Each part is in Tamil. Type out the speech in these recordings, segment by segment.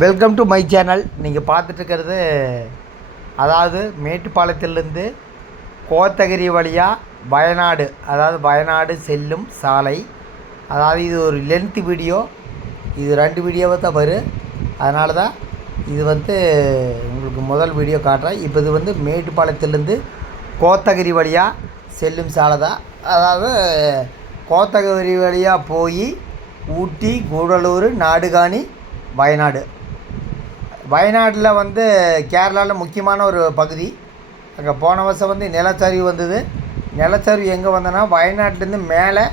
வெல்கம் டு மை சேனல் நீங்கள் பார்த்துட்ருக்கிறது அதாவது மேட்டுப்பாளையத்திலிருந்து கோத்தகிரி வழியாக வயநாடு அதாவது வயநாடு செல்லும் சாலை. அதாவது இது ஒரு லென்த் வீடியோ இது ரெண்டு வீடியோவை தான் வரும் அதனால தான் இது வந்து உங்களுக்கு முதல் வீடியோ காட்டுறேன். இப்போ இது வந்து மேட்டுப்பாளையத்திலேருந்து கோத்தகிரி வழியாக செல்லும் சாலை தான். அதாவது கோத்தகிரி வழியாக போய் ஊட்டி கூடலூர் நாடுகாணி வயநாடு. வயநாட்டில் வந்து கேரளாவில் முக்கியமான ஒரு பகுதி. அங்கே போன வருஷம் வந்து நிலச்சரிவு வந்தது. நிலச்சரிவு எங்கே வந்ததுன்னா வயநாட்டிலேருந்து மேலே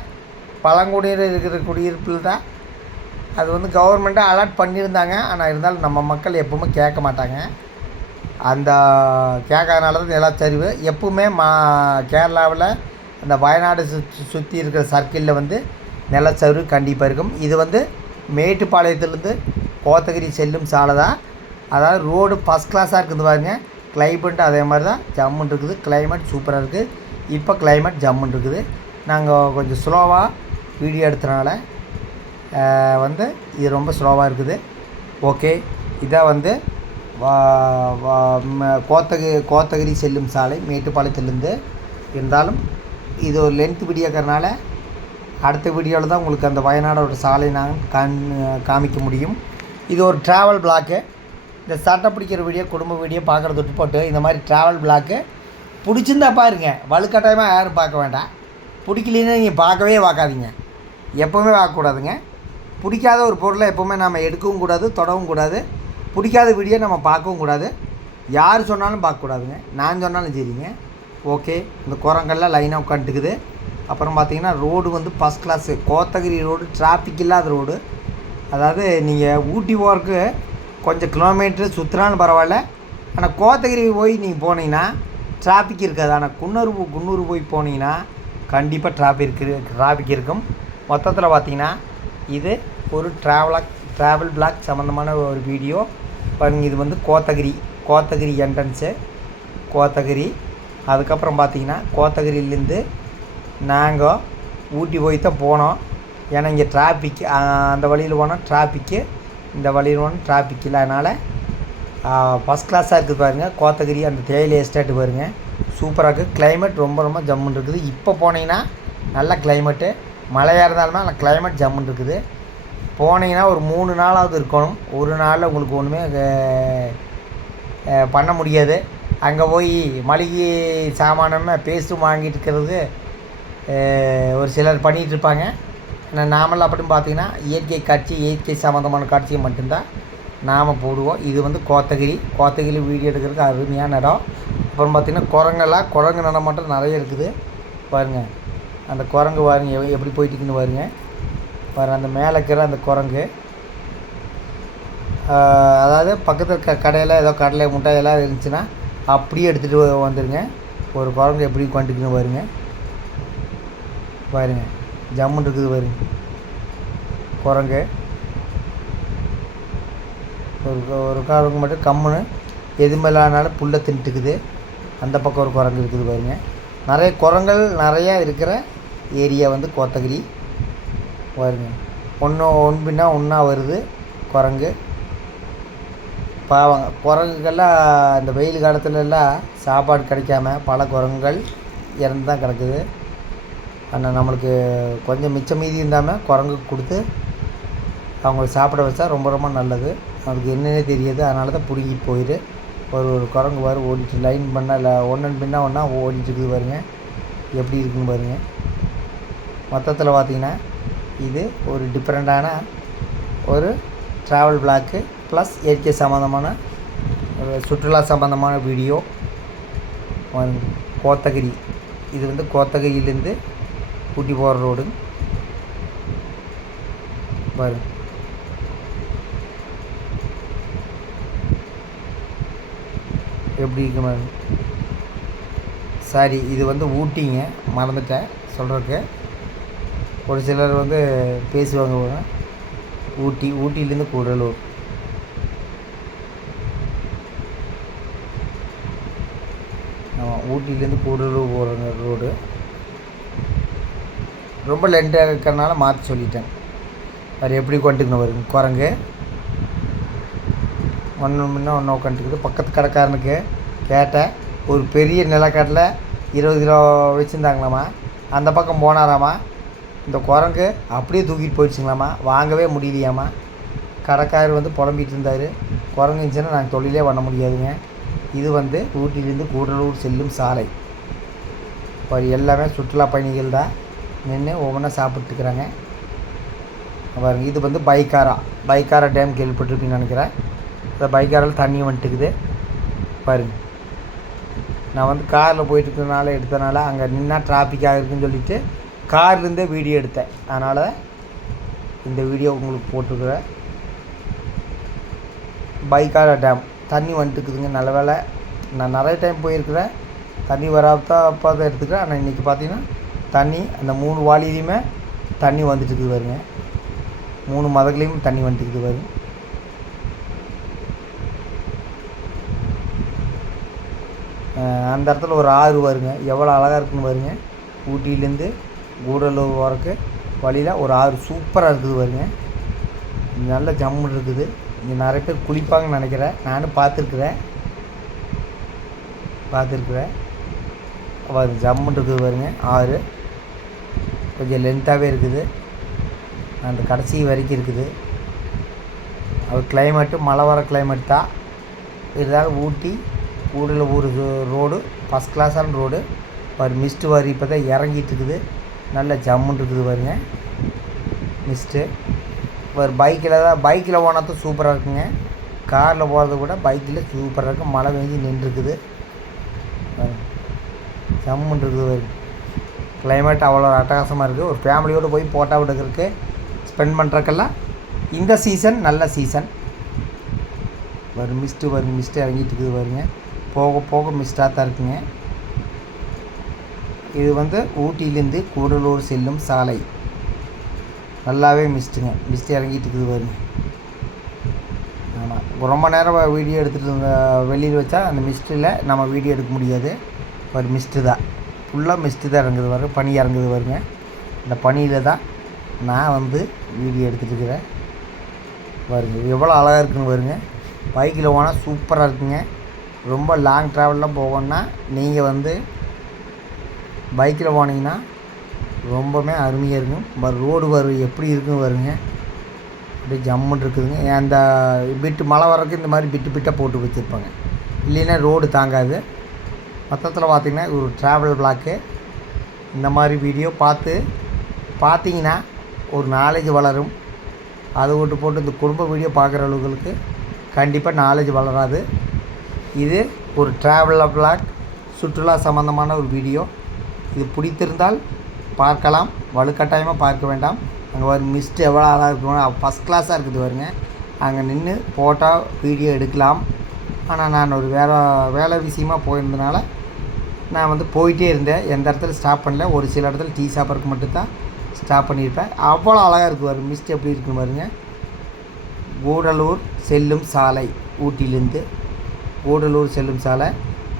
பழங்குடியினர் இருக்கிற குடியிருப்பில் தான். அது வந்து கவர்மெண்ட்டை அலர்ட் பண்ணியிருந்தாங்க. ஆனால் இருந்தாலும் நம்ம மக்கள் எப்பவுமே கேட்க மாட்டாங்க. அந்த கேட்காதனால தான் நிலச்சரிவு. எப்பவுமே மா கேரளாவில் அந்த வயநாடு சுற்றி சுற்றி இருக்கிற சர்க்கிளில் வந்து நிலச்சரிவு கண்டிப்பாக இருக்கும். இது வந்து மேட்டுப்பாளையத்துலேருந்து கோத்தகிரி செல்லும் சாலை தான். அதாவது ரோடு ஃபஸ்ட் கிளாஸாக இருக்குது பாருங்கள் கிளைமேட் அதே மாதிரி தான். ஜம்முன்னு இருக்குது. கிளைமேட் சூப்பராக இருக்குது. இப்போ கிளைமேட் ஜம்முன்னு இருக்குது. நாங்கள் கொஞ்சம் ஸ்லோவாக வீடியோ எடுத்தனால வந்து இது ரொம்ப ஸ்லோவாக இருக்குது. ஓகே இதான் வந்து கோத்தகி கோத்தகிரி செல்லும் சாலை மேட்டுப்பாளையத்திலேருந்து இருந்தாலும் இது ஒரு லென்த் வீடியோக்கிறனால அடுத்த வீடியோவில் தான் உங்களுக்கு அந்த வயநாடோட சாலை நான் காண் காமிக்க முடியும். இது ஒரு ட்ராவல் பிளாக்கு இந்த சட்டை பிடிக்கிற வீடியோ குடும்ப வீடியோ பார்க்குறது விட்டு போட்டு இந்த மாதிரி ட்ராவல் பிளாக்கு பிடிச்சிருந்தா பாருங்க. வலுக்கட்டாயமாக யாரும் பார்க்க வேண்டாம். பிடிக்கலன்னா நீங்கள் பார்க்கவே பார்க்காதீங்க. எப்போவுமே பார்க்கக்கூடாதுங்க. பிடிக்காத ஒரு பொருளை எப்போவுமே நம்ம எடுக்கவும் கூடாது தொடவும் கூடாது. பிடிக்காத வீடியோ நம்ம பார்க்கவும் கூடாது. யார் சொன்னாலும் பார்க்கக்கூடாதுங்க. நான் சொன்னாலும் சரிங்க. ஓகே இந்த குரங்கெல்லாம் லைனாக உட்காந்துக்குது. அப்புறம் பார்த்தீங்கன்னா ரோடு வந்து first class Kotagiri road traffic இல்லாத ரோடு அதாவது நீங்கள் ஊட்டி போகிறக்கு கொஞ்சம் கிலோமீட்ரு சுற்றுனாலும் பரவாயில்ல. ஆனால் கோத்தகிரி போய் நீங்கள் போனீங்கன்னா டிராஃபிக் இருக்காது. ஆனால் குன்னூர் குன்னூர் போய் போனீங்கன்னா கண்டிப்பாக டிராஃபிக் இருக்குது டிராஃபிக் இருக்கும். மொத்தத்தில் பார்த்தீங்கன்னா இது ஒரு ட்ராவலாக் ட்ராவல் பிளாக் சம்மந்தமான ஒரு வீடியோ பாருங்க இது வந்து கோத்தகிரி கோத்தகிரி என்ட்ரன்ஸு கோத்தகிரி. அதுக்கப்புறம் பார்த்தீங்கன்னா கோத்தகிரிலேருந்து நாங்கள் ஊட்டி போய் தான் போனோம். ஏன்னா இங்கே டிராஃபிக் அந்த வழியில் போனால் டிராஃபிக்கு இந்த வழியிலும் டிராஃபிக் இல்லை. அதனால் ஃபஸ்ட் கிளாஸாக இருக்குது பாருங்கள் கோத்தகிரி அந்த தேயிலை எஸ்டேட்டு பாருங்க. சூப்பராக இருக்குது. கிளைமேட் ரொம்ப ரொம்ப ஜம்முன்னு இருக்குது. இப்போ போனீங்கன்னா நல்ல கிளைமேட்டு மழையாக இருந்தாலுமே அந்த கிளைமேட் ஜம்முன்னு இருக்குது. போனீங்கன்னா ஒரு மூணு நாளாவது இருக்கணும். ஒரு நாளில் உங்களுக்கு ஒன்றுமே பண்ண முடியாது. அங்கே போய் மளிகை சாமானமாக பேஸ்ட்டும் வாங்கிட்டு இருக்கிறது ஒரு சிலர் பண்ணிகிட்டு ஏன்னா ஆனால் அப்படின்னு பார்த்தீங்கன்னா இயற்கை காட்சி இயற்கை சம்மந்தமான காட்சியை மட்டும்தான் நாம் போடுவோம். இது வந்து கோத்தகிரி. கோத்தகிரி வீடியோ எடுக்கிறதுக்கு அருமையான இடம். அப்புறம் பார்த்திங்கன்னா குரங்கெல்லாம் குரங்கு நடமாட்டம் நிறைய இருக்குது. பாருங்கள் அந்த குரங்கு பாருங்க எப்படி போயிட்டுக்குன்னு பாருங்க. அந்த மேலே இருக்கிற அந்த குரங்கு. அதாவது பக்கத்தில் க கடையில் ஏதோ கடலை முட்டாய் எல்லாம் இருந்துச்சுன்னா அப்படியே எடுத்துகிட்டு வந்துடுங்க ஒரு குரங்கு எப்படி கொண்டுக்குன்னு பாருங்க. பாருங்கள் ஜம்முன்னு இருக்குது பாரு. குரங்கு. ஒரு ஒரு குரங்கு மட்டும் கம்முன்னு எதுவுமே புல்லை தின்ட்டுக்குது அந்த பக்கம் ஒரு குரங்கு இருக்குது பாருங்க. நிறைய குரங்கள் நிறையா இருக்கிற ஏரியா வந்து கோத்தகிரி. பாருங்க. ஒன்று ஒன்று பின்னா ஒன்றா வருது குரங்கு. பாவங்க குரங்குகள்லாம் இந்த வெயில் காலத்துலலாம் சாப்பாடு கிடைக்காம பல குரங்குகள் இறந்து தான் கிடக்குது. ஆனால் நம்மளுக்கு கொஞ்சம் மிச்சம் மீதி இருந்தாமல் குரங்கு கொடுத்து அவங்க சாப்பிட வச்சா ரொம்ப ரொம்ப நல்லது. அவங்களுக்கு என்னன்னே தெரியாது. அதனால தான் பிடுங்கி போயிடு ஒரு ஒரு குரங்கு வரும் ஓடிட்டு லைன் பண்ணால் இல்லை ஒன்றன் பின்னா ஒன்றா ஓடிட்டுருக்குது பாருங்க. எப்படி இருக்குன்னு பாருங்க. மொத்தத்தில் பார்த்தீங்கன்னா இது ஒரு டிஃப்ரெண்ட்டான ஒரு ட்ராவல் பிளாக்கு ப்ளஸ் இயற்கை சம்மந்தமான சுற்றுலா சம்மந்தமான வீடியோ கோத்தகிரி. இது வந்து கோத்தகிரியிலேருந்து ஊட்டி போகிற ரோடு பாருங்க எப்படி இருக்கு பாருங்க சாரி இது வந்து ஊட்டிங்க. மறந்துட்டேன் சொல்கிறதுக்கு ஒரு சிலர் வந்து பேசுவாங்க ஊட்டி ஊட்டியிலேருந்து கூடலூர். ஆமாம் ஊட்டியிலேருந்து கூடலூர் போகிற ரோடு ரொம்ப லென்ட்டாக இருக்கிறனால மாற்றி சொல்லிட்டேன். அவர் எப்படி கொண்டுக்கணும் வருங்க குரங்கு. ஒன்று முன்ன ஒன்று உட்காந்துக்குது பக்கத்து கடைக்காரனுக்கு கேட்டேன். ஒரு பெரிய நிலக்கடலை இருபது கிலோ வச்சுருந்தாங்களாம்மா அந்த பக்கம் போனாராம்மா இந்த குரங்கு அப்படியே தூக்கிட்டு போயிடுச்சுங்களாம்மா வாங்கவே முடியலையாம்மா கடைக்காரர் வந்து புலம்பிகிட்டு இருந்தார். குரங்கு இருந்துச்சுன்னா நாங்கள் தொழிலே பண்ண முடியாதுங்க. இது வந்து ஊட்டியிலேருந்து கூடலூர் செல்லும் சாலை. இப்போ எல்லாமே சுற்றுலா பயணிகள் தான். நின்று ஒவ்வொன்றா சாப்பிட்டுருக்குறாங்க பாருங்க இது வந்து பைக்காரா? பைக்காரா டேம் கேள்விப்பட்டிருப்பீங்கன்னு நினைக்கிறேன். இந்த பைக்காரில் தண்ணி வந்துட்டுக்குது. பாருங்க. நான் வந்து காரில் போயிட்டுருக்கனால எடுத்தனால அங்கே நின்னா டிராஃபிக்காக ஆகிருக்குன்னு சொல்லிட்டு கார்லேருந்தே வீடியோ எடுத்தேன். அதனால் இந்த வீடியோ உங்களுக்கு போட்டிருக்கிறேன். பைக்காரா டேம். தண்ணி வந்துட்டுக்குதுங்க நல்ல வேலை நான் நிறைய டைம் போயிருக்கிறேன். தண்ணி வராத அப்போ தான் எடுத்துக்கிறேன். ஆனால் இன்றைக்கி பார்த்தீங்கன்னா தண்ணி அந்த மூணு வாளிலையுமே தண்ணி வந்துட்டு இருக்குது பாருங்க. மூணு மதகுலையும் தண்ணி வந்துட்டு இருக்குது பாருங்க. அந்த இடத்துல ஒரு ஆறு வருங்க எவ்வளோ அழகாக இருக்குன்னு பாருங்க. ஊட்டியிலேருந்து கூடலூர் வரக்கு வழியில் ஒரு ஆறு சூப்பராக இருக்குது பாருங்க. நல்ல ஜம்முன்னு இருக்குது. இங்கே நிறைய பேர் குளிப்பாங்கன்னு நினைக்கிறேன். நானும் பார்த்துருக்குறேன். பார்த்துருக்குறேன். அது ஜம்முன்னு இருக்குது பாருங்க. ஆறு. கொஞ்சம் லென்த்தாகவே இருக்குது. அந்த கடைசி வரைக்கும் இருக்குது. அது கிளைமேட்டு மழை வர கிளைமேட் தான். இருந்தாலும் ஊட்டி ஊரில் ஒரு ரோடு ஃபஸ்ட் கிளாஸான ரோடு பாரு மிஸ்ட்டு வரி இப்போ தான் இறங்கிட்டு இருக்குது. நல்ல ஜம்முன்னு இருக்குது பாருங்க. மிஸ்ட்டு ஒரு பைக்கில் தான் பைக்கில் போனால் தான் சூப்பராக இருக்குங்க. காரில் போகிறத கூட பைக்கில் சூப்பராக இருக்கும் மழை பெஞ்சு நின்றுருக்குது. ஜம்முன்னு இருக்குது பாருங்க. கிளைமேட் அவ்வளோ அட்டகாசமாக இருக்குது. ஒரு ஃபேமிலியோடு போய் ஃபோட்டோ எடுக்கிறதுக்கு ஸ்பெண்ட் பண்ணுறக்கெல்லாம் இந்த சீசன் நல்ல சீசன் வரும் மிஸ்ட்டு வரும் மிஸ்ட்டு இறங்கிட்டு இருக்குது பாருங்க. போக போக மிஸ்டாக தான் இருக்குங்க. இது வந்து ஊட்டியிலேருந்து கூடலூர் செல்லும் சாலை. நல்லாவே மிஸ்ட்டுங்க மிஸ்ட் இறங்கிட்டு இருக்குது பாருங்க. ஆமாம் ரொம்ப நேரம் வீடியோ எடுத்துகிட்டு வெளியில் வச்சா அந்த மிஸ்ட்டில் நம்ம வீடியோ எடுக்க முடியாது. ஒரு மிஸ்ட்டு தான். ஃபுல்லாக மிஸ்ட்டு தான் இறங்குது வரும் பனி இறங்குது வருங்க இந்த பனியில் தான் நான் வந்து வீடியோ எடுத்துகிட்டு இருக்கிறேன். எவ்வளோ அழகாக இருக்குன்னு வருங்க பைக்கில் போனால் சூப்பராக இருக்குங்க. ரொம்ப லாங் ட்ராவல்லாம் போகணுன்னா நீங்கள் வந்து பைக்கில் போனீங்கன்னா ரொம்பவுமே அருமையாக இருக்கும். ரோடு வரும் எப்படி இருக்குன்னு வருங்க அப்படியே ஜம்முன்னு இருக்குதுங்க. அந்த பிட்டு மழை வர்றதுக்கு இந்த மாதிரி பிட்டு பிட்டாக போட்டு வச்சுருப்பாங்க. இல்லைன்னா ரோடு தாங்காது. மொத்தத்தில் பார்த்திங்கன்னா ஒரு ட்ராவல் பிளாக்கு இந்த மாதிரி வீடியோ பார்த்து பார்த்தீங்கன்னா ஒரு நாலேஜ் வளரும். அதை விட்டு போட்டு இந்த குடும்ப வீடியோ பார்க்குற அளவுகளுக்கு கண்டிப்பாக நாலேஜ் வளராது. இது ஒரு ட்ராவல் பிளாக் சுற்றுலா சம்மந்தமான ஒரு வீடியோ இது பிடித்திருந்தால் பார்க்கலாம். வலுக்கட்டாயமாக பார்க்க வேண்டாம். அங்கே ஒரு மிஸ்ட் எவ்வளோ அழகாக இருக்கணும் ஃபஸ்ட் கிளாஸாக இருக்குது பாருங்க. அங்கே நின்று ஃபோட்டோ வீடியோ எடுக்கலாம். ஆனால் நான் ஒரு வேறு வேலை விஷயமா போயிருந்தனால நான் வந்து போயிட்டே இருந்தேன். எந்த இடத்துல ஸ்டாப் பண்ணல. ஒரு சில இடத்துல டீ சாப்பிட்றதுக்கு மட்டும்தான் ஸ்டாப் பண்ணியிருப்பேன். அவ்வளோ அழகாக இருக்கு பாருங்க. மிஸ்ட் எப்படி இருக்குன்னு பாருங்க. கூடலூர் செல்லும் சாலை ஊட்டியிலேருந்து கூடலூர் செல்லும் சாலை.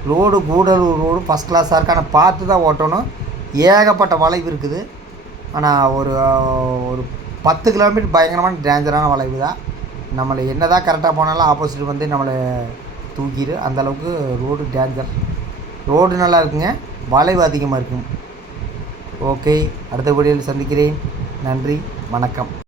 ரோடு கூடலூர் ரோடு ஃபஸ்ட் கிளாஸாக இருக்குது ஆனால் பார்த்து தான் ஓட்டணும். ஏகப்பட்ட வளைவு இருக்குது. ஆனால் ஒரு ஒரு பத்து கிலோமீட்டர் பயங்கரமான டேஞ்சரான வளைவு தான் நம்மளை என்ன தான் கரெக்டாக போனாலும் ஆப்போசிட் வந்து நம்மளை தூக்கிடு. அந்தளவுக்கு ரோடு டேஞ்சர் ரோடு நல்லா இருக்குங்க வளைவு அதிகமாக இருக்கும். ஓகே அடுத்த வீடியோவில் சந்திக்கிறேன். நன்றி வணக்கம்.